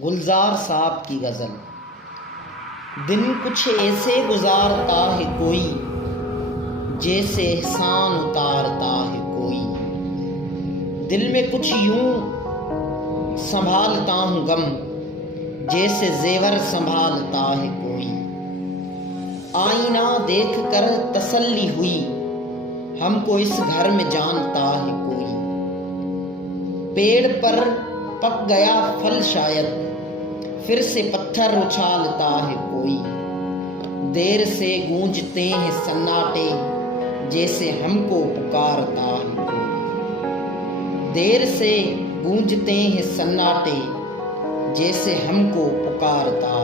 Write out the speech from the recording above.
गुलजार साहब की गज़ल। दिन कुछ ऐसे गुजारता है कोई, जैसे एहसान उतारता है कोई। दिल में कुछ यूं संभालता हूँ गम, जैसे जेवर संभालता है कोई। आईना देख कर तसल्ली हुई, हमको इस घर में जानता है कोई। पेड़ पर पक गया फल शायद, फिर से पत्थर उछालता है कोई। देर से गूंजते हैं सन्नाटे, जैसे हमको पुकारता है कोई। देर से गूंजते हैं सन्नाटे, जैसे हमको पुकारता